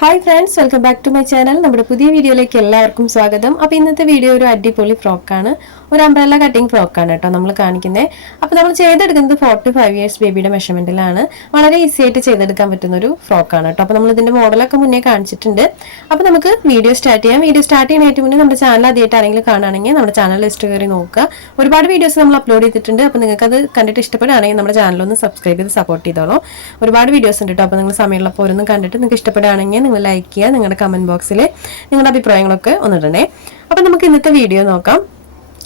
Hi friends welcome back to my channel നമ്മുടെ പുതിയ വീഡിയോയിലേക്ക് എല്ലാവർക്കും സ്വാഗതം. അപ്പോൾ ഇന്നത്തെ വീഡിയോ ഒരു അടിപൊളി ഫ്രോക്കാണ് ഒരു അംബ്രല്ല കട്ടിങ് ഫ്രോക്കാണ് കേട്ടോ നമ്മൾ കാണിക്കുന്നത് അപ്പോൾ നമ്മൾ ചെയ്തെടുക്കുന്നത് ഫോർ ടു ഫൈവ് ഇയേഴ്സ് ബേബിയുടെ മെഷർമെന്റിലാണ് വളരെ ഈസി ആയിട്ട് ചെയ്തെടുക്കാൻ പറ്റുന്ന ഒരു ഫ്രോക്കാണ് കേട്ടോ. അപ്പോൾ നമ്മൾ ഇതിന്റെ മോഡലൊക്കെ മുന്നേ കാണിച്ചിട്ടുണ്ട്. അപ്പോൾ നമുക്ക് വീഡിയോ സ്റ്റാർട്ട് ചെയ്യാം. വീഡിയോ സ്റ്റാർട്ട് ചെയ്യുന്നതിന് മുന്നേ നമ്മുടെ ചാനൽ ആദ്യമായിട്ട് ആരെങ്കിലും കാണുകയാണെങ്കിൽ നമ്മുടെ ചാനൽ ലിസ്റ്റ് കയറി നോക്കുക. ഒരുപാട് വീഡിയോസ് നമ്മൾ അപ്ലോഡ് ചെയ്തിട്ടുണ്ട്. അപ്പോൾ നിങ്ങൾക്ക് അത് കണ്ടിട്ട് ഇഷ്ടപ്പെടുകയാണെങ്കിൽ നമ്മുടെ ചാനലൊന്ന് സബ്സ്ക്രൈബ് ചെയ്ത് സപ്പോർട്ട് ചെയ്തോളൂ. ഒരുപാട് വീഡിയോസ് ഉണ്ട് കേട്ടോ. അപ്പോൾ നിങ്ങൾ സമയമുള്ളപ്പോൾ ഒരൊന്നും കണ്ടിട്ട് നിങ്ങൾക്ക് ഇഷ്ടപ്പെടുകയാണെങ്കിൽ നിങ്ങൾ ലൈക്ക് ചെയ്യുക നിങ്ങളുടെ കമന്റ് ബോക്സിൽ നിങ്ങളുടെ അഭിപ്രായങ്ങളൊക്കെ ഒന്നിടണേ അപ്പം നമുക്ക് ഇന്നത്തെ വീഡിയോ നോക്കാം.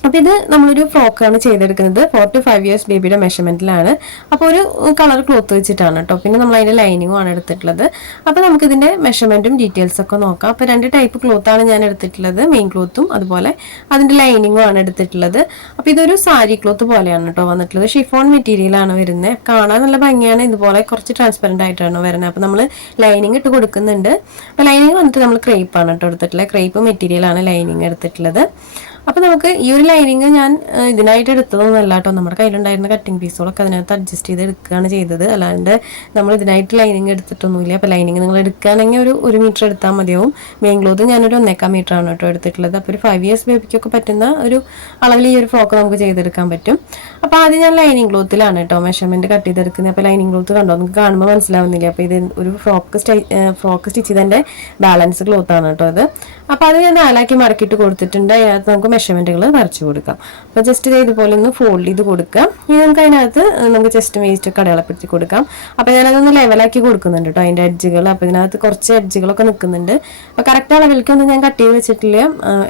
അപ്പോൾ ഇത് നമ്മളൊരു ഫ്രോക്കാണ് ചെയ്തെടുക്കുന്നത്. ഫോർ ടു ഫൈവ് ഇയേഴ്സ് ബേബിയുടെ മെഷർമെന്റിലാണ് അപ്പോൾ ഒരു കളർ ക്ലോത്ത് വെച്ചിട്ടാണ് കേട്ടോ പിന്നെ നമ്മൾ അതിന്റെ ലൈനിങ്ങും ആണ് എടുത്തിട്ടുള്ളത്. അപ്പോൾ നമുക്ക് ഇതിന്റെ മെഷർമെന്റും ഡീറ്റെയിൽസ് ഒക്കെ നോക്കാം. അപ്പോൾ രണ്ട് ടൈപ്പ് ക്ലോത്ത് ആണ് ഞാൻ എടുത്തിട്ടുള്ളത്. മെയിൻ ക്ലോത്തും അതുപോലെ അതിന്റെ ലൈനിങ്ങും ആണ് എടുത്തിട്ടുള്ളത്. അപ്പോൾ ഇതൊരു സാരി ക്ലോത്ത് പോലെയാണ് കേട്ടോ വന്നിട്ടുള്ളത്. ഷിഫോൺ മെറ്റീരിയലാണ് വരുന്നത് കാണാൻ നല്ല ഭംഗിയാണ്. ഇതുപോലെ കുറച്ച് ട്രാൻസ്പെറന്റ് ആയിട്ടാണ് വരുന്നത്. അപ്പോൾ നമ്മൾ ലൈനിങ് ഇട്ട് കൊടുക്കുന്നുണ്ട്. അപ്പോൾ ലൈനിങ് വന്നിട്ട് നമ്മൾ ക്രേപ്പ് ആണ് കേട്ടോ എടുത്തിട്ടുള്ളത്. ക്രേപ്പ് മെറ്റീരിയലാണ് ലൈനിങ് എടുത്തിട്ടുള്ളത്. അപ്പോൾ നമുക്ക് ഈ ഒരു ലൈനിങ് ഞാൻ ഇതിനായിട്ട് എടുത്തതൊന്നുമല്ല കേട്ടോ. നമ്മുടെ കയ്യിലുണ്ടായിരുന്ന കട്ടിങ് പീസുകളൊക്കെ അതിനകത്ത് അഡ്ജസ്റ്റ് ചെയ്ത് എടുക്കുകയാണ് ചെയ്തത്. അല്ലാണ്ട് നമ്മൾ ഇതിനായിട്ട് ലൈനിങ് എടുത്തിട്ടൊന്നുമില്ല. അപ്പോൾ ലൈനിങ് നിങ്ങൾ എടുക്കുകയാണെങ്കിൽ ഒരു ഒരു മീറ്റർ എടുത്താൽ മതിയാവും. മെയിൻ ക്ലോത്ത് ഞാനൊരു ഒന്നേക്കാം മീറ്റർ ആണ് കേട്ടോ എടുത്തിട്ടുള്ളത്. അപ്പോൾ ഒരു ഫൈവ് ഇയേഴ്സ് ബേബിക്കൊക്കെ പറ്റുന്ന ഒരു അളവിൽ ഈ ഒരു ഫ്രോക്ക് നമുക്ക് ചെയ്തെടുക്കാൻ പറ്റും. അപ്പോൾ ആദ്യം ഞാൻ ലൈനിങ് ക്ലോത്തിലാണ് കേട്ടോ മെഷർമെന്റ് കട്ട് ചെയ്തെടുക്കുന്നത്. അപ്പോൾ ലൈനിങ് ക്ലോത്ത് കണ്ടോ? നമുക്ക് കാണുമ്പോൾ മനസ്സിലാവുന്നില്ല. അപ്പോൾ ഇത് ഒരു ഫ്രോക്ക് സ്റ്റൈ ഫ്രോക്ക് സ്റ്റിച്ച് ചെയ്തതിന്റെ ബാലൻസ് ക്ലോത്ത് ആണ് കേട്ടോ ഇത്. അപ്പോൾ അത് ഞാൻ നാലാക്കി മടക്കിയിട്ട് കൊടുത്തിട്ടുണ്ട്. അതിനകത്ത് നമുക്ക് മെഷർമെന്റുകൾ വരച്ചു കൊടുക്കാം. അപ്പോൾ ജസ്റ്റ് ഇത് ഇതുപോലെ ഒന്ന് ഫോൾഡ് ചെയ്ത് കൊടുക്കാം. ഇനി നമുക്ക് അതിനകത്ത് നമുക്ക് ജസ്റ്റ് വേസ്റ്റ് ഒക്കെ അടയാളപ്പെടുത്തി കൊടുക്കാം. അപ്പോൾ ഞാനതൊന്ന് ലെവലാക്കി കൊടുക്കുന്നുണ്ട് കേട്ടോ അതിന്റെ എഡ്ജുകൾ അപ്പോൾ ഇതിനകത്ത് കുറച്ച് എഡ്ജുകളൊക്കെ നിൽക്കുന്നുണ്ട് അപ്പോൾ കറക്റ്റ് അളവിലേക്കൊന്നും ഞാൻ കട്ട് ചെയ്ത് വെച്ചിട്ടില്ല.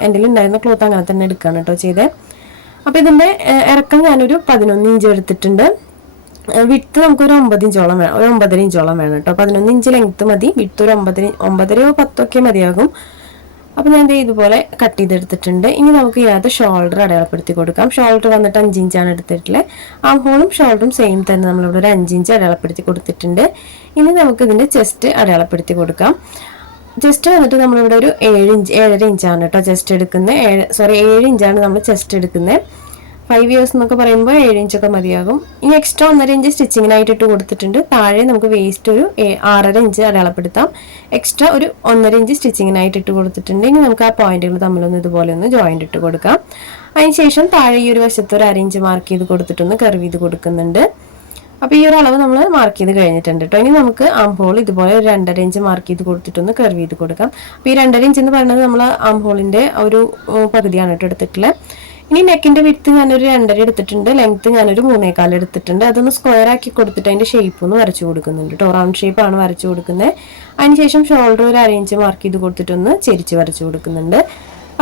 എന്റെ ഉണ്ടായിരുന്ന ക്ലോത്ത് അങ്ങനെ തന്നെ എടുക്കുകയാണ് കേട്ടോ ചെയ്തേ. അപ്പോൾ ഇതിന്റെ ഇറക്കം ഞാനൊരു പതിനൊന്ന് ഇഞ്ച് എടുത്തിട്ടുണ്ട്. വിട്ട് നമുക്ക് ഒരു ഒമ്പത് ഇഞ്ചോളം വേണം ഒരു ഒമ്പതര ഇഞ്ചോളം വേണം കേട്ടോ പതിനൊന്ന് ഇഞ്ച് ലെങ്ത്ത് മതി. വിട്ട് ഒരു ഒമ്പതര ഒമ്പതരയോ പത്തൊക്കെ മതിയാകും. അപ്പോൾ ഞാൻ ഇതുപോലെ കട്ട് ചെയ്തെടുത്തിട്ടുണ്ട്. ഇനി നമുക്ക് ഇതിനകത്ത് ഷോൾഡർ അടയാളപ്പെടുത്തി കൊടുക്കാം. ഷോൾഡർ വന്നിട്ട് അഞ്ച് ഇഞ്ചാണ് എടുത്തിട്ടുള്ളത് ആം ഹോളും ഷോൾഡറും സെയിം തന്നെ നമ്മളിവിടെ ഒരു അഞ്ച് ഇഞ്ച് അടയാളപ്പെടുത്തി കൊടുത്തിട്ടുണ്ട്. ഇനി നമുക്ക് ഇതിന്റെ ചെസ്റ്റ് അടയാളപ്പെടുത്തി കൊടുക്കാം. ജസ്റ്റ് വന്നിട്ട് നമ്മളിവിടെ ഒരു ഏഴ് ഇഞ്ച് ഏഴര ഇഞ്ചാണ് കേട്ടോ ചെസ്റ്റ് എടുക്കുന്നത്. ഏഴ് സോറി ഏഴ് ഇഞ്ചാണ് നമ്മൾ ചെസ്റ്റ് എടുക്കുന്നത്. ഫൈവ് ഇയേഴ്സ് എന്നൊക്കെ പറയുമ്പോൾ ഏഴ് ഇഞ്ചൊക്കെ മതിയാകും. ഇനി എക്സ്ട്രാ ഒന്നര ഇഞ്ച് സ്റ്റിച്ചിങ്ങിനായിട്ട് ഇട്ട് കൊടുത്തിട്ടുണ്ട്. താഴെ നമുക്ക് വേസ്റ്റ് ഒരു ആറര ഇഞ്ച് അടയാളപ്പെടുത്താം. എക്സ്ട്രാ ഒരു ഒന്നര ഇഞ്ച് സ്റ്റിച്ചിങ്ങിനായിട്ട് ഇട്ട് കൊടുത്തിട്ടുണ്ട്. ഇനി നമുക്ക് ആ പോയിന്റുകൾ തമ്മിലൊന്ന് ഇതുപോലെ ഒന്ന് ജോയിന്റ് ഇട്ട് കൊടുക്കാം. അതിനുശേഷം താഴെ ഈ ഒരു വശത്ത് ഒരു ഇഞ്ച് മാർക്ക് ചെയ്ത് കൊടുത്തിട്ടൊന്ന് കർവ് ചെയ്ത് കൊടുക്കുന്നുണ്ട്. അപ്പോൾ ഈ ഒരു അളവ് നമ്മൾ മാർക്ക് ചെയ്ത് കഴിഞ്ഞിട്ടുണ്ട് കേട്ടോ ഇനി നമുക്ക് ആം ഹോൾ ഇതുപോലെ ഒരു രണ്ടര ഇഞ്ച് മാർക്ക് ചെയ്ത് കൊടുത്തിട്ടൊന്ന് കർവ് ചെയ്ത് കൊടുക്കാം. അപ്പോൾ ഈ രണ്ടര ഇഞ്ച് എന്ന് പറയുന്നത് നമ്മൾ ആം ഹോളിന്റെ ഒരു പകുതിയാണ് കേട്ടോ എടുത്തിട്ടുള്ളത്. ഇനി നെക്കിന്റെ വിത്ത് ഞാനൊരു രണ്ടര എടുത്തിട്ടുണ്ട് ലെങ്ത് ഞാനൊരു മൂന്നേക്കാൽ എടുത്തിട്ടുണ്ട്. അതൊന്ന് സ്ക്വയർ ആക്കി കൊടുത്തിട്ട് അതിന്റെ ഷേപ്പ് ഒന്ന് വരച്ചു കൊടുക്കുന്നുണ്ട് കേട്ടോ റൗണ്ട് ഷേപ്പ് ആണ് വരച്ചു കൊടുക്കുന്നത് അതിനുശേഷം ഷോൾഡർ ഒരു അരയിഞ്ച് മാർക്ക് ചെയ്ത് കൊടുത്തിട്ടൊന്ന് ചെരിച്ച് വരച്ചു കൊടുക്കുന്നുണ്ട്.